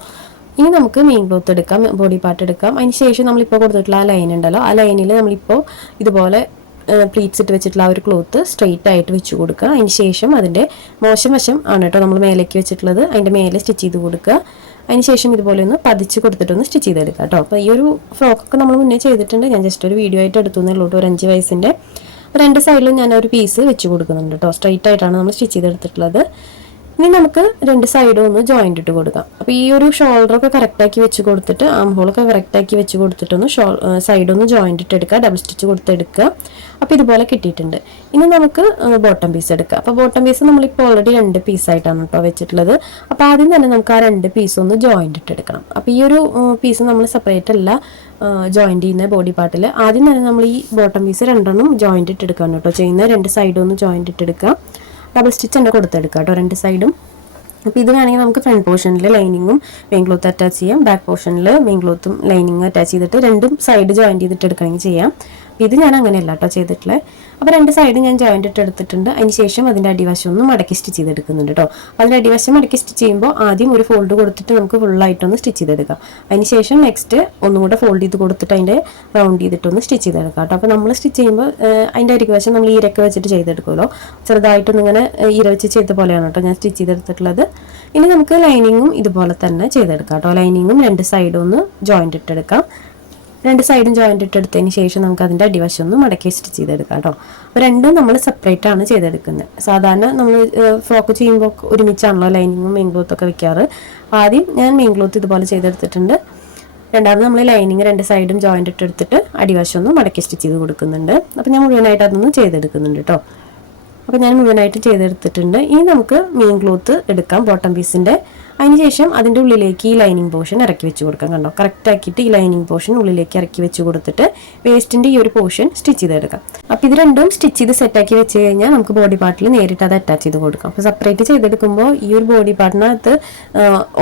ഇനി നമുക്ക് മെയിൻ ക്ലോത്ത് എടുക്കാം ബോഡി പാർട്ട് എടുക്കാം. അതിന് ശേഷം നമ്മളിപ്പോൾ കൊടുത്തിട്ടുള്ള ആ ലൈൻ ഉണ്ടല്ലോ. ആ ലൈനിൽ നമ്മളിപ്പോൾ ഇതുപോലെ പ്ലീറ്റ്സ് ഇട്ട് വെച്ചിട്ടുള്ള ആ ഒരു ക്ലോത്ത് സ്ട്രെയിറ്റ് ആയിട്ട് വെച്ച് കൊടുക്കുക. അതിന് ശേഷം അതിന്റെ മോശം വശം ആണ് കേട്ടോ നമ്മൾ മേലേക്ക് വെച്ചിട്ടുള്ളത്. അതിന്റെ മേലെ സ്റ്റിച്ച് ചെയ്ത് കൊടുക്കുക. അതിന് ശേഷം ഇതുപോലെ ഒന്ന് പതിച്ച് കൊടുത്തിട്ടൊന്ന് സ്റ്റിച്ച് ചെയ്തെടുക്കുക കേട്ടോ. അപ്പോൾ ഈ ഒരു ഫ്രോക്കൊക്കെ നമ്മൾ മുന്നേ ചെയ്തിട്ടുണ്ട്. ഞാൻ ജസ്റ്റ് ഒരു വീഡിയോ ആയിട്ട് എടുത്തു എന്നുള്ളൂ ഒരു അഞ്ച് വയസ്സിന്റെ രണ്ട് സൈഡിലും ഞാൻ ഒരു പീസ് വെച്ച് കൊടുക്കുന്നുണ്ട് കേട്ടോ. സ്ട്രൈറ്റ് ആയിട്ടാണ് നമ്മൾ സ്റ്റിച്ച് ചെയ്തെടുത്തിട്ടുള്ളത്. ഇനി നമുക്ക് രണ്ട് സൈഡും ഒന്ന് ജോയിന്റ് ഇട്ട് കൊടുക്കാം. അപ്പോൾ ഈ ഒരു ഷോൾഡർ ഒക്കെ കറക്റ്റ് ആക്കി വെച്ച് കൊടുത്തിട്ട് ആം കറക്റ്റ് ആക്കി വെച്ച് കൊടുത്തിട്ടൊന്ന് ഷോ സൈഡ് ഒന്ന് ജോയിന്റ് ഇട്ട് എടുക്കുക ഡബിൾ സ്റ്റിച്ച് കൊടുത്തെടുക്കുക. അപ്പോൾ ഇതുപോലെ കിട്ടിയിട്ടുണ്ട്. ഇനി നമുക്ക് ബോട്ടം പീസ് എടുക്കാം. അപ്പോൾ ബോട്ടം പീസ് നമ്മളിപ്പോൾ ഓൾറെഡി രണ്ട് പീസായിട്ടാണ് കേട്ടോ വെച്ചിട്ടുള്ളത്. അപ്പോൾ ആദ്യം തന്നെ നമുക്ക് ആ രണ്ട് പീസ് ഒന്ന് ജോയിന്റ് ഇട്ട് എടുക്കണം. അപ്പോൾ ഈ ഒരു പീസ് നമ്മൾ സെപ്പറേറ്റ് അല്ല ജോയിന്റ് ചെയ്യുന്ന ബോഡി പാർട്ടിൽ ആദ്യം തന്നെ നമ്മൾ ഈ ബോട്ടം പീസ് രണ്ടെണ്ണം ഇട്ട് എടുക്കണം കേട്ടോ ചെയ്യുന്ന രണ്ട് സൈഡും ഒന്ന് ജോയിന്റ് ഇട്ട് എടുക്കുക. ഡബിൾ സ്റ്റിച്ച് തന്നെ കൊടുത്തെടുക്കുക കേട്ടോ രണ്ട് സൈഡും അപ്പോൾ ഇത് വേണമെങ്കിൽ നമുക്ക് ഫ്രണ്ട് പോർഷനിൽ ലൈനിങ്ങും മെയിൻ ക്ലോത്ത് അറ്റാച്ച് ചെയ്യാം. ബാക്ക് പോർഷനിൽ മെയിൻ ക്ലോത്തും ലൈനിങ്ങും അറ്റാച്ച് ചെയ്തിട്ട് രണ്ടും സൈഡ് ജോയിന്റ് ചെയ്തിട്ട് എടുക്കണമെങ്കിൽ ചെയ്യാം. ഇത് ഞാൻ അങ്ങനെയല്ല കേട്ടോ ചെയ്തിട്ടുള്ളത് അപ്പോൾ രണ്ട് സൈഡും ഞാൻ ജോയിന്റ് ഇട്ട് എടുത്തിട്ടുണ്ട്. അതിന് ശേഷം അതിന്റെ അടിവശം ഒന്ന് മടക്കി സ്റ്റിച്ച് ചെയ്തെടുക്കുന്നുണ്ട് കേട്ടോ അതിന്റെ അടിവശം മടക്കി സ്റ്റിച്ച് ചെയ്യുമ്പോൾ ആദ്യം ഒരു ഫോൾഡ് കൊടുത്തിട്ട് നമുക്ക് ഫുള്ളായിട്ടൊന്ന് സ്റ്റിച്ച് ചെയ്തെടുക്കാം. അതിന് ശേഷം നെക്സ്റ്റ് ഒന്നും കൂടെ ഫോൾഡ് ചെയ്ത് കൊടുത്തിട്ട് അതിന്റെ റൗണ്ട് ചെയ്തിട്ടൊന്ന് സ്റ്റിച്ച് ചെയ്തെടുക്കാം കേട്ടോ അപ്പോൾ നമ്മൾ സ്റ്റിച്ച് ചെയ്യുമ്പോൾ അതിന്റെ അരികവശം നമ്മൾ ഈരൊക്കെ വെച്ചിട്ട് ചെയ്തെടുക്കുമല്ലോ. ചെറുതായിട്ടൊന്നും ഇങ്ങനെ ഈര വെച്ച് ചെയ്ത പോലെയാണ് കേട്ടോ ഞാൻ സ്റ്റിച്ച് ചെയ്തെടുത്തിട്ടുള്ളത്. ഇനി നമുക്ക് ലൈനിങ്ങും ഇതുപോലെ തന്നെ ചെയ്തെടുക്കാം കേട്ടോ ലൈനിങ്ങും രണ്ട് സൈഡും ഒന്ന് ജോയിന്റ് ഇട്ടെടുക്കാം. രണ്ട് സൈഡും ജോയിന്റ് ഇട്ടെടുത്തതിന് ശേഷം നമുക്ക് അതിന്റെ അടിവശം ഒന്ന് മടക്കി സ്റ്റിച്ച് ചെയ്തെടുക്കാം കേട്ടോ അപ്പോൾ രണ്ടും നമ്മൾ സെപ്പറേറ്റ് ആണ് ചെയ്തെടുക്കുന്നത്. സാധാരണ നമ്മൾ ഫ്രോക്ക് ചെയ്യുമ്പോൾ ഒരുമിച്ചാണല്ലോ ലൈനിങ്ങും മെയിൻ ക്ലോത്തും ഒക്കെ വെക്കാറ്. ആദ്യം ഞാൻ മെയിൻ ക്ലോത്ത് ഇതുപോലെ ചെയ്തെടുത്തിട്ടുണ്ട്. രണ്ടാമത് നമ്മൾ ലൈനിങ് രണ്ട് സൈഡും ജോയിന്റ് ഇട്ടെടുത്തിട്ട് അടിവശം ഒന്ന് മടക്കി സ്റ്റിച്ച് ചെയ്ത് കൊടുക്കുന്നുണ്ട്. അപ്പോൾ ഞാൻ മുഴുവനായിട്ട് അതൊന്ന് ചെയ്തെടുക്കുന്നുണ്ട് കേട്ടോ അപ്പോൾ ഞാൻ മുഴുവനായിട്ട് ചെയ്തെടുത്തിട്ടുണ്ട്. ഇനി നമുക്ക് മെയിൻ ക്ലോത്ത് എടുക്കാം ബോട്ടം പീസിന്റെ അതിനുശേഷം അതിന്റെ ഉള്ളിലേക്ക് ഈ ലൈനിങ് പോർഷൻ ഇറക്കി വെച്ച് കൊടുക്കാം കണ്ടോ? കറക്റ്റ് ആക്കിയിട്ട് ഈ ലൈനിങ് പോർഷൻ ഉള്ളിലേക്ക് ഇറക്കി വെച്ച് കൊടുത്തിട്ട് വേസ്റ്റിന്റെ ഈ ഒരു പോർഷൻ സ്റ്റിച്ച് ചെയ്തെടുക്കാം. അപ്പോൾ ഇത് രണ്ടും സ്റ്റിച്ച് ചെയ്ത് സെറ്റാക്കി വെച്ച് കഴിഞ്ഞാൽ നമുക്ക് ബോഡി പാർട്ടിൽ നേരിട്ട് അത് അറ്റാച്ച് ചെയ്ത് കൊടുക്കാം. അപ്പോൾ സെപ്പറേറ്റ് ചെയ്തെടുക്കുമ്പോൾ ഈ ഒരു ബോഡി പാർട്ടിനകത്ത്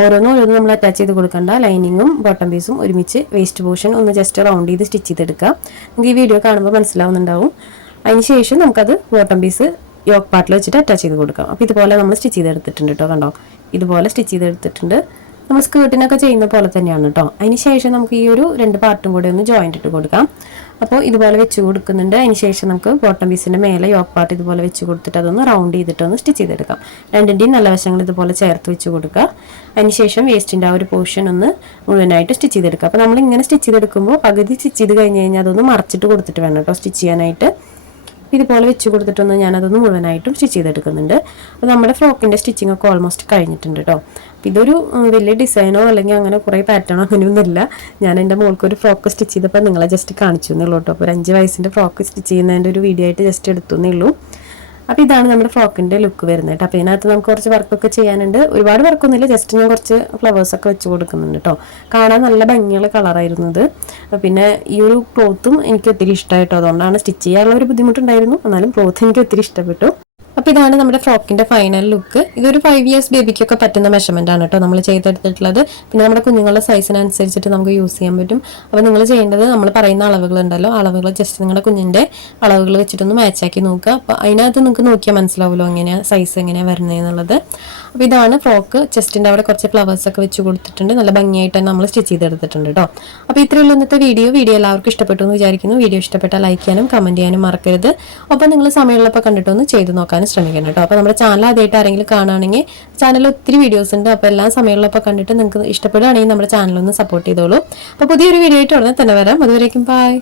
ഓരോന്നും ഓരോന്നും നമ്മൾ അറ്റാച്ച് ചെയ്ത് കൊടുക്കേണ്ട. ലൈനിങ്ങും ബോട്ടം പീസും ഒരുമിച്ച് വേസ്റ്റ് പോർഷൻ ഒന്ന് ജസ്റ്റ് റൗണ്ട് ചെയ്ത് സ്റ്റിച്ച് ചെയ്തെടുക്കാം. നമുക്ക് ഈ വീഡിയോ കാണുമ്പോൾ മനസ്സിലാവുന്നുണ്ടാവും. അതിനുശേഷം നമുക്കത് ബോട്ടം പീസ് യോക്ക് പാർട്ടിൽ വെച്ചിട്ട് അറ്റാച്ച് ചെയ്ത് കൊടുക്കാം. അപ്പോൾ ഇതുപോലെ നമ്മൾ സ്റ്റിച്ച് ചെയ്തെടുത്തിട്ടുണ്ട് കേട്ടോ കണ്ടോ? ഇതുപോലെ സ്റ്റിച്ച് ചെയ്തെടുത്തിട്ടുണ്ട്. നമ്മൾ സ്കേർട്ടിനൊക്കെ ചെയ്യുന്ന പോലെ തന്നെയാണ് കേട്ടോ. അതിന് ശേഷം നമുക്ക് ഈ ഒരു രണ്ട് പാർട്ടും കൂടെ ഒന്ന് ജോയിന്റ് ഇട്ട് കൊടുക്കാം. അപ്പോൾ ഇതുപോലെ വെച്ച് കൊടുക്കുന്നുണ്ട്. അതിന് ശേഷം നമുക്ക് ബോട്ടം പീസിന്റെ മേലെ യോക്ക് പാർട്ട് ഇതുപോലെ വെച്ച് കൊടുത്തിട്ട് അതൊന്ന് റൗണ്ട് ചെയ്തിട്ട് ഒന്ന് സ്റ്റിച്ച് ചെയ്തെടുക്കാം. രണ്ടിന്റെയും നല്ല വശങ്ങൾ ഇതുപോലെ ചേർത്ത് വെച്ച് കൊടുക്കുക. അതിന് ശേഷം വേസ്റ്റിന്റെ ആ ഒരു പോർഷൻ ഒന്ന് മുഴുവനായിട്ട് സ്റ്റിച്ച് ചെയ്തെടുക്കുക. അപ്പോൾ നമ്മൾ ഇങ്ങനെ സ്റ്റിച്ച് ചെയ്തെടുക്കുമ്പോൾ പകുതി സ്റ്റിച്ച് ചെയ്ത് കഴിഞ്ഞ് കഴിഞ്ഞാൽ അതൊന്ന് മറച്ചിട്ട് കൊടുത്തിട്ട് വേണം കേട്ടോ സ്റ്റിച്ച് ചെയ്യാനായിട്ട്. ഇതുപോലെ വെച്ച് കൊടുത്തിട്ടൊന്ന് ഞാനതൊന്ന് മുഴുവനായിട്ടും സ്റ്റിച്ച് ചെയ്തെടുക്കുന്നുണ്ട്. അപ്പോൾ നമ്മുടെ ഫ്രോക്കിന്റെ സ്റ്റിച്ചിങ് ഒക്കെ ഓൾമോസ്റ്റ് കഴിഞ്ഞിട്ടുണ്ട് കേട്ടോ ഇതൊരു വലിയ ഡിസൈനോ അല്ലെങ്കിൽ അങ്ങനെ കുറേ പാറ്റേണോ അങ്ങനെയൊന്നുമില്ല. ഞാൻ എന്റെ മോൾക്ക് ഒരു ഫ്രോക്ക് സ്റ്റിച്ച് ചെയ്തപ്പോൾ നിങ്ങളെ ജസ്റ്റ് കാണിച്ചു എന്നുള്ളൂ കേട്ടോ അപ്പോൾ ഒരു അഞ്ച് വയസ്സിന്റെ ഫ്രോക്ക് സ്റ്റിച്ച് ചെയ്യുന്നതിന്റെ ഒരു വീഡിയോ ആയിട്ട് ജസ്റ്റ് എടുത്തു എന്നേ ഉള്ളൂ അപ്പോൾ ഇതാണ് നമ്മുടെ ഫ്രോക്കിന്റെ ലുക്ക് വരുന്നത് കേട്ടോ. അപ്പോൾ ഇതിനകത്ത് നമുക്ക് കുറച്ച് വർക്കൊക്കെ ചെയ്യാനുണ്ട്. ഒരുപാട് വർക്കൊന്നുമില്ല ജസ്റ്റ് ഞാൻ കുറച്ച് ഫ്ലവേഴ്സൊക്കെ വെച്ച് കൊടുക്കുന്നുണ്ട് കേട്ടോ. കാണാൻ നല്ല ഭംഗിയുള്ള കളറായിരുന്നു ഇത്. പിന്നെ ഈ ഒരു ക്ലോത്തും എനിക്ക് ഒത്തിരി ഇഷ്ടമായിട്ടോ. അതുകൊണ്ടാണ് സ്റ്റിച്ച് ചെയ്യാനുള്ള ഒരു ബുദ്ധിമുട്ടുണ്ടായിരുന്നു. എന്നാലും ക്ലോത്ത് എനിക്ക് ഒത്തിരി ഇഷ്ടപ്പെട്ടു. അപ്പോൾ ഇതാണ് നമ്മുടെ ഫ്രോക്കിന്റെ ഫൈനൽ ലുക്ക് ഇതൊരു ഫൈവ് ഇയേഴ്സ് ബേബിക്കൊക്കെ പറ്റുന്ന മെഷർമെന്റ് ആണ് കേട്ടോ നമ്മൾ ചെയ്തെടുത്തിട്ടുള്ളത്. പിന്നെ നമ്മുടെ കുഞ്ഞുങ്ങളുടെ സൈസിനനുസരിച്ചിട്ട് നമുക്ക് യൂസ് ചെയ്യാൻ പറ്റും. അപ്പോൾ നിങ്ങൾ ചെയ്യേണ്ടത് നമ്മൾ പറയുന്ന അളവുകൾ ഉണ്ടല്ലോ അളവുകൾ ജസ്റ്റ് നിങ്ങളുടെ കുഞ്ഞിന്റെ അളവുകൾ വെച്ചിട്ടൊന്ന് മാച്ചാക്കി നോക്കുക. അപ്പോൾ അതിനകത്ത് നിങ്ങൾക്ക് നോക്കിയാൽ മനസ്സിലാവുമല്ലോ എങ്ങനെയാണ് സൈസ് എങ്ങനെയാണ് വരുന്നത് എന്നുള്ളത്. അപ്പോൾ ഇതാണ് ഫ്രോക്ക്. ചെസ്റ്റിന്റെ അവിടെ കുറച്ച് ഫ്ലവേഴ്സ് ഒക്കെ വെച്ച് കൊടുത്തിട്ടുണ്ട്. നല്ല ഭംഗിയായിട്ട് നമ്മൾ സ്റ്റിച്ച് ചെയ്തെടുത്തിട്ടുണ്ട് കേട്ടോ അപ്പോൾ ഇത്രയുള്ള ഇന്നത്തെ വീഡിയോ വീഡിയോ എല്ലാവർക്കും ഇഷ്ടപ്പെട്ടു എന്ന് വിചാരിക്കുന്നു. വീഡിയോ ഇഷ്ടപ്പെട്ടാൽ ലൈക്ക് ചെയ്യാനും കമന്റ് ചെയ്യാനും മറക്കരുത്. അപ്പോൾ നിങ്ങൾ സമയമുള്ളപ്പോൾ കണ്ടിട്ടൊന്ന് ചെയ്ത് നോക്കാനും ശ്രമിക്കണം കേട്ടോ. അപ്പോൾ നമ്മുടെ ചാനൽ ആദ്യമായിട്ട് ആരെങ്കിലും കാണുകയാണെങ്കിൽ ചാനലിൽ ഒത്തിരി വീഡിയോസ് ഉണ്ട്. അപ്പോൾ എല്ലാ സമയങ്ങളിലൊക്കെ കണ്ടിട്ട് നിങ്ങൾക്ക് ഇഷ്ടപ്പെടുകയാണെങ്കിൽ നമ്മുടെ ചാനൽ ഒന്ന് സപ്പോർട്ട് ചെയ്തോളൂ. അപ്പോൾ പുതിയൊരു വീഡിയോ ആയിട്ട് ഉടനെ തന്നെ വരാം. അതുവരേക്കും ബൈ